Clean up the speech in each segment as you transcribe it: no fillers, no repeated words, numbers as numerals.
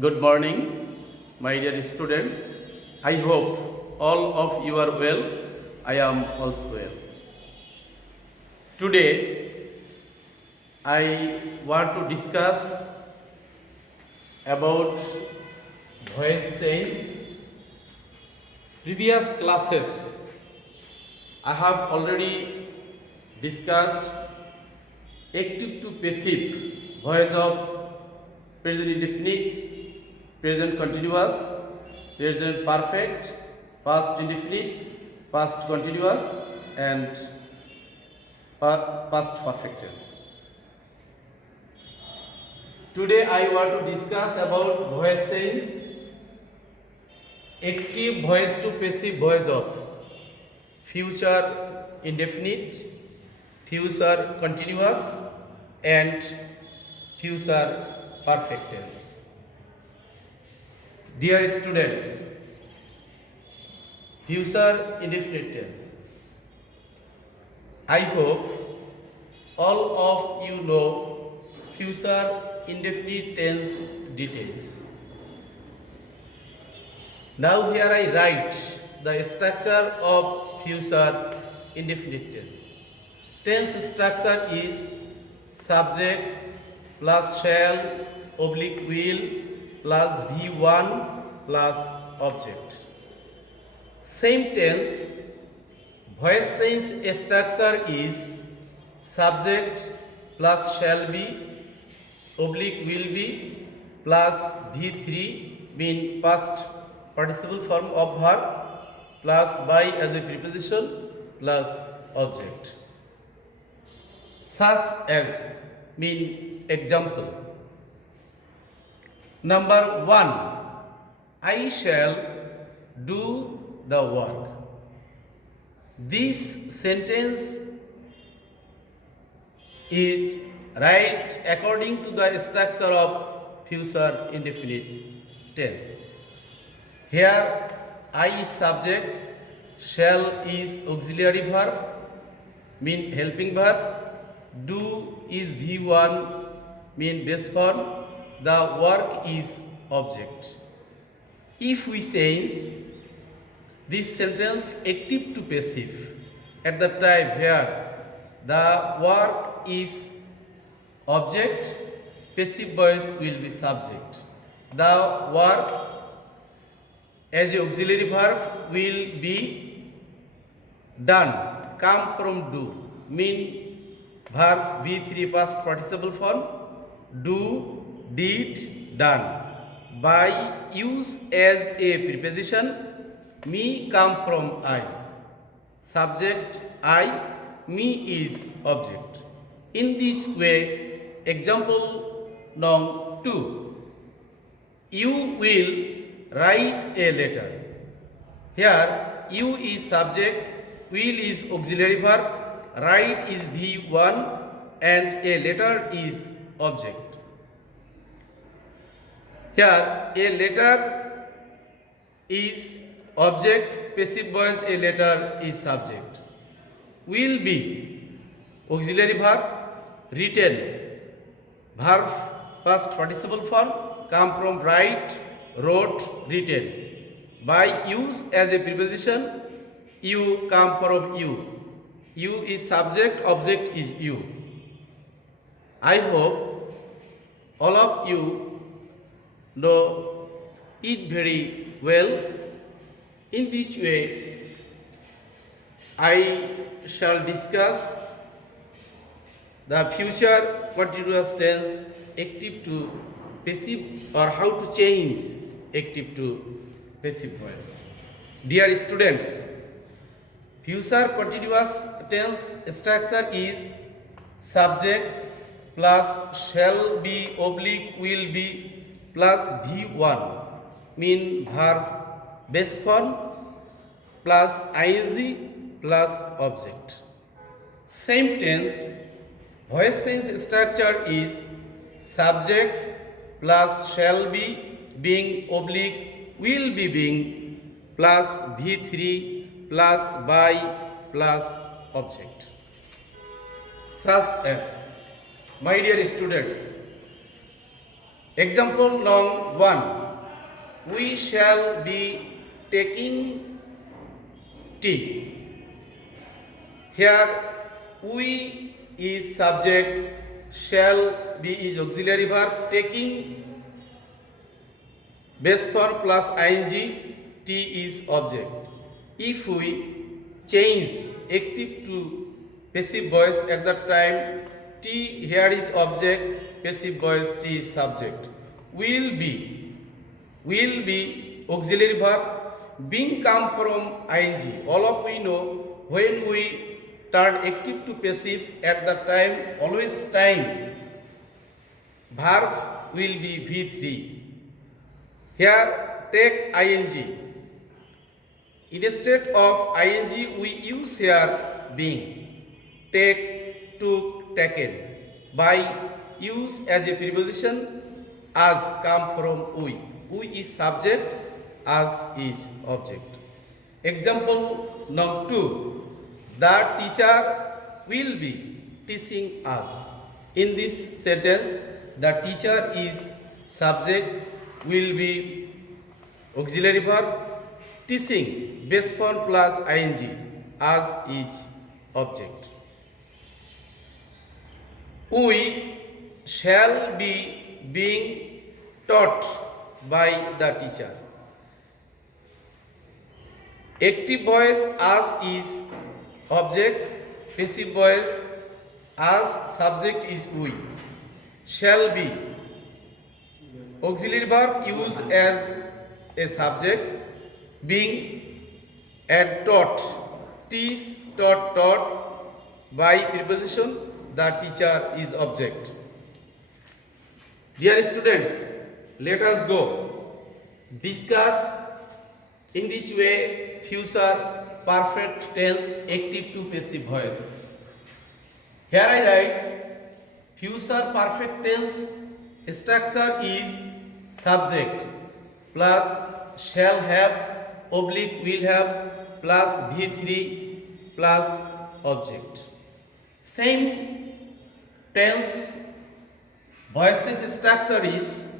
Good morning, my dear students. I hope all of you are well. I am also well. Today, I want to discuss about voice change. Previous classes, I have already discussed active to passive voice of present indefinite, present continuous, present perfect, past indefinite, past continuous, and past perfect tense. Today I want to discuss about voice change, active voice to passive voice of future indefinite, future continuous, and future perfect tense. Dear students, future indefinite tense. I hope all of you know future indefinite tense details. Now here I write the structure of future indefinite tense. Tense structure is subject plus shall oblique will plus V1 plus object. Same tense, voice change structure is subject plus shall be oblique will be plus V3 mean past participle form of verb plus by as a preposition plus object. Such as mean example. Number 1, I shall do the work. This sentence is right according to the structure of future indefinite tense. Here I is subject, shall is auxiliary verb, mean helping verb, do is V1 mean base form, the work is object. If we change this sentence active to passive at the time where the work is object, passive voice will be subject. The work as a auxiliary verb will be done, come from do, mean verb V3 past participle form, do, did, done. By use as a preposition, me come from I. Subject I, me is object. In this way, example number 2, you will write a letter. Here, you is subject, will is auxiliary verb, write is V1 and a letter is object. Here, a letter is object, passive voice, a letter is subject. Will be auxiliary verb, written, verb past participle form, come from write, wrote, written. By use as a preposition, you come from you. You is subject, object is you. I hope all of you know it very well. In this way, I shall discuss the future continuous tense active to passive or how to change active to passive voice. Dear students, future continuous tense structure is subject plus shall be oblique will be plus V1 mean verb base form plus ing plus object. Same tense, voice change structure is subject plus shall be being oblique will be being plus V3 plus by plus object. Such as, my dear students, Example long 1. We shall be taking tea. Here we is subject, shall be is auxiliary verb, taking base form plus ing, t is object. If we change active to passive voice at the time, t here is object, passive voice t is subject. Will be auxiliary verb, being come from ing. All of we know when we turn active to passive at the time, always time verb will be V3. Here take ing. Instead of ing we use here being. Take, took, taken. By use as a preposition, as come from we. We is subject, as is object. Example number 2. The teacher will be teaching us. In this sentence, the teacher is subject, will be auxiliary verb, teaching base form plus ing, as is object. We shall be being taught by the teacher. Active voice as is object, passive voice as subject is we. Shall be auxiliary verb used as a subject, being and taught, teach, taught by preposition, the teacher is object. Dear students, let us go discuss in this way future perfect tense active to passive voice. Here I write future perfect tense structure is subject plus shall have oblique will have plus V3 plus object. Same tense voices structure is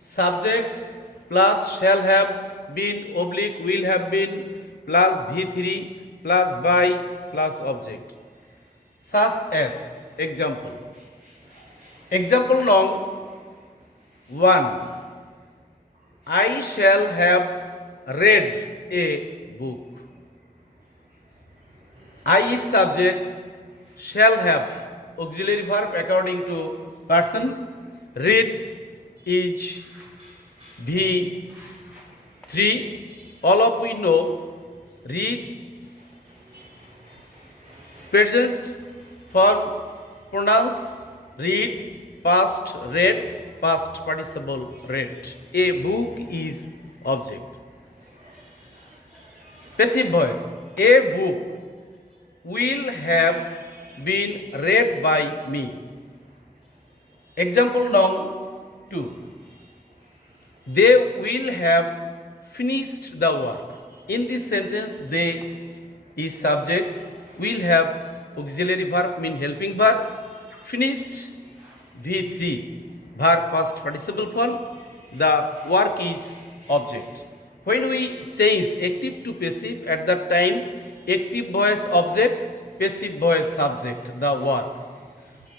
subject plus shall have been oblique will have been plus V3 plus by plus object. Such as example. Example long 1. I shall have read a book. I is subject, shall have auxiliary verb according to person. Read is V3. All of we know read present form pronouns read, past read, past participle read. A book is object. Passive voice. A book will have been read by me. Example now 2. They will have finished the work. In this sentence, they is subject, will have auxiliary verb mean helping verb, finished V3 verb past participle form, the work is object. When we change active to passive at that time, active voice object, passive voice subject, the work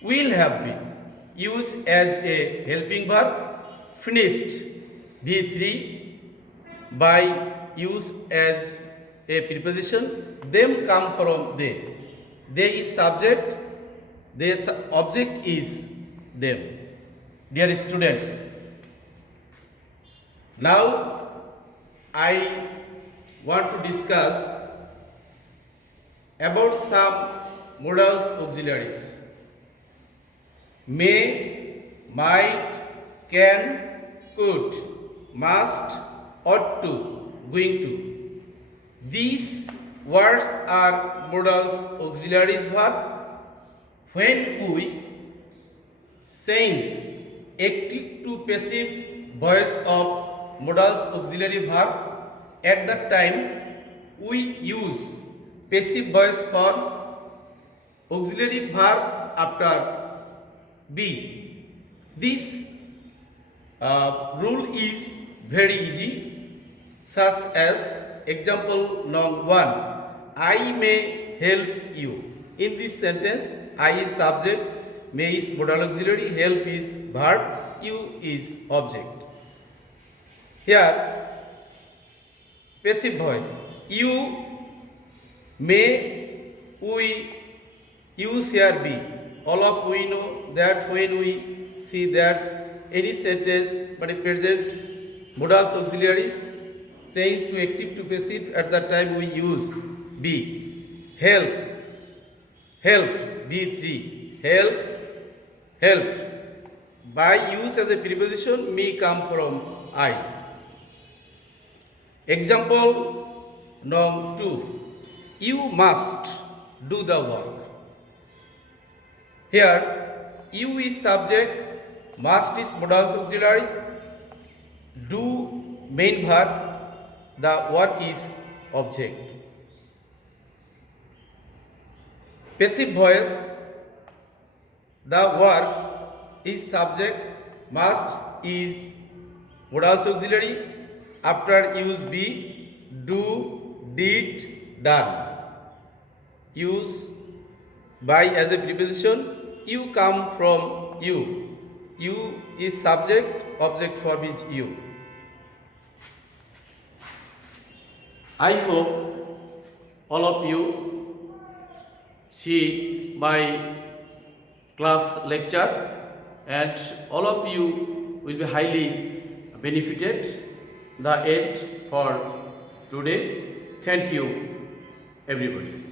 will have been used as a helping verb, finished V3 by use as a preposition, them come from they. They is subject, their object is them. Dear students, now I want to discuss about some modals auxiliaries. May, might, can, could, must, ought to, going to. These words are modals auxiliaries verb. When we change active to passive voice of modals auxiliary verb, at that time we use passive voice form auxiliary verb after be. This Rule is very easy, such as example number 1. I may help you. In this sentence, I is subject, may is modal auxiliary, help is verb, you is object. Here, passive voice. You, may, we, use here be. All of we know that when we see that any sentence but a present modal auxiliaries change to active to passive, at that time we use be. Help, helped, B3. Help. By use as a preposition may come from I. Example number 2. You must do the work. Here, you is subject, must is modal auxiliaries, do main verb, the work is object. Passive voice, the work is subject, must is modal auxiliary, after use be, do, did, done. Use by as a preposition, you come from you. You is subject, object verb is you. I hope all of you see my class lecture and all of you will be highly benefited. The end for today. Thank you everybody.